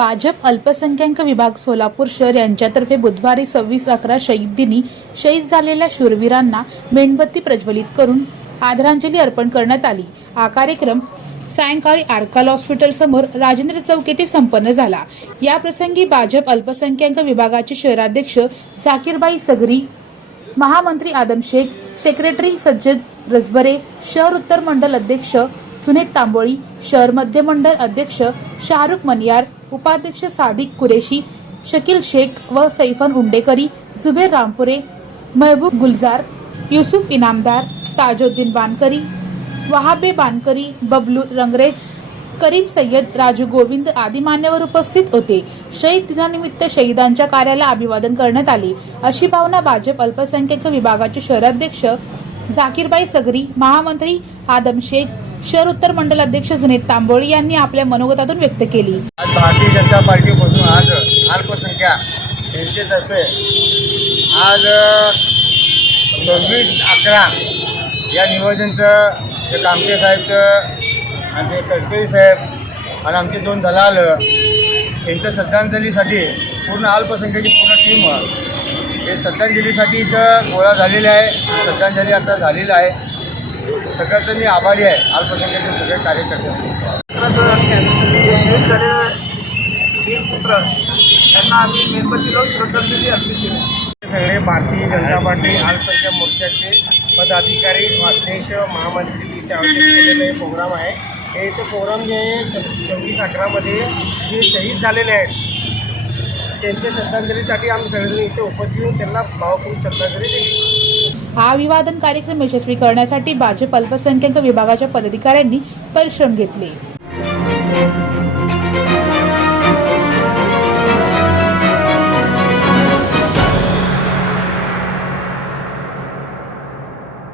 भाजप अल्पसंख्याक विभाग सोलापूर शहर यांच्यातर्फे बुधवारी 26/11 शहीद दिनी शहीद झालेल्या शूरवीरांना मेणबत्ती प्रज्वलित करून आदरांजली अर्पण करण्यात आली। हा कार्यक्रम सायंकाळी आर्काल हॉस्पिटल समोर राजेंद्र चौक येथे संपन्न झाला। या प्रसंगी भाजप अल्पसंख्याक विभागाचे शहराध्यक्ष झाकीरभाई सगरी, महामंत्री आदम शेख, सेक्रेटरी सज्जद रजबरे, शहर उत्तर मंडल अध्यक्ष जुनेद तांबोळी, शहर मध्य मंडल अध्यक्ष शाहरुख मनियार, उपाध्यक्ष सादिक कुरेशी, शकील शेख व सैफन उंडेकरी, जुबेर रामपुरे, महबूब गुलजार, युसुफ इनामदार, ताजुद्दीन बानकरी, वहाबे बानकरी, बबलू रंगरेज, करीम सय्यद, राजू गोविंद आदी मान्यवर उपस्थित होते। शहीद दिनानिमित्त शहीदांच्या कार्याला अभिवादन करण्यात आले, अशी भावना भाजप अल्पसंख्याक विभागाचे शहराध्यक्ष झाकीरभाई सगरी, महामंत्री आदम शेख, शहर उत्तर मंडल अध्यक्ष जुनेद तांबोळी यांनी आपल्या मनोगतातून व्यक्त केली। आज भारतीय जनता पार्टीपासून आज अल्पसंख्याक यांच्यातर्फे आज 26/11 या नियोजनचं ते कामटे साहेबचं आणि ते कडकरी साहेब आणि आमचे 2 दलाल यांच्या श्रद्धांजलीसाठी पूर्ण अल्पसंख्याची पूर्ण टीम हे श्रद्धांजलीसाठी इथं गोळा झालेले आहे। श्रद्धांजली आता झालेलं आहे। सगळ्याचं मी आभारी आहे, अल्पसंख्याचे सगळे कार्यकर्ते। जे शहीद झालेले 3 पुत्र त्यांना आम्ही मेणबत्ती लावून श्रद्धांजली अर्पित केली। सगळे भारतीय जनता पार्टी अल्पसंख्याक मोर्चाचे पदाधिकारी अध्यक्ष महामंत्री इथे आयोजित केलेलं हे प्रोग्राम आहे। हे इथे प्रोग्राम जे आहे 26/11 जे शहीद झालेले आहेत त्यांच्या श्रद्धांजलीसाठी आम्ही सगळेजण इथे उपस्थित येऊन त्यांना भावपूर्ण श्रद्धांजली दिली। हा अभिवादन कार्यक्रम यशस्वी करण्यासाठी भाजप अल्पसंख्याक विभागाच्या पदाधिकाऱ्यांनी परिश्रम घेतले।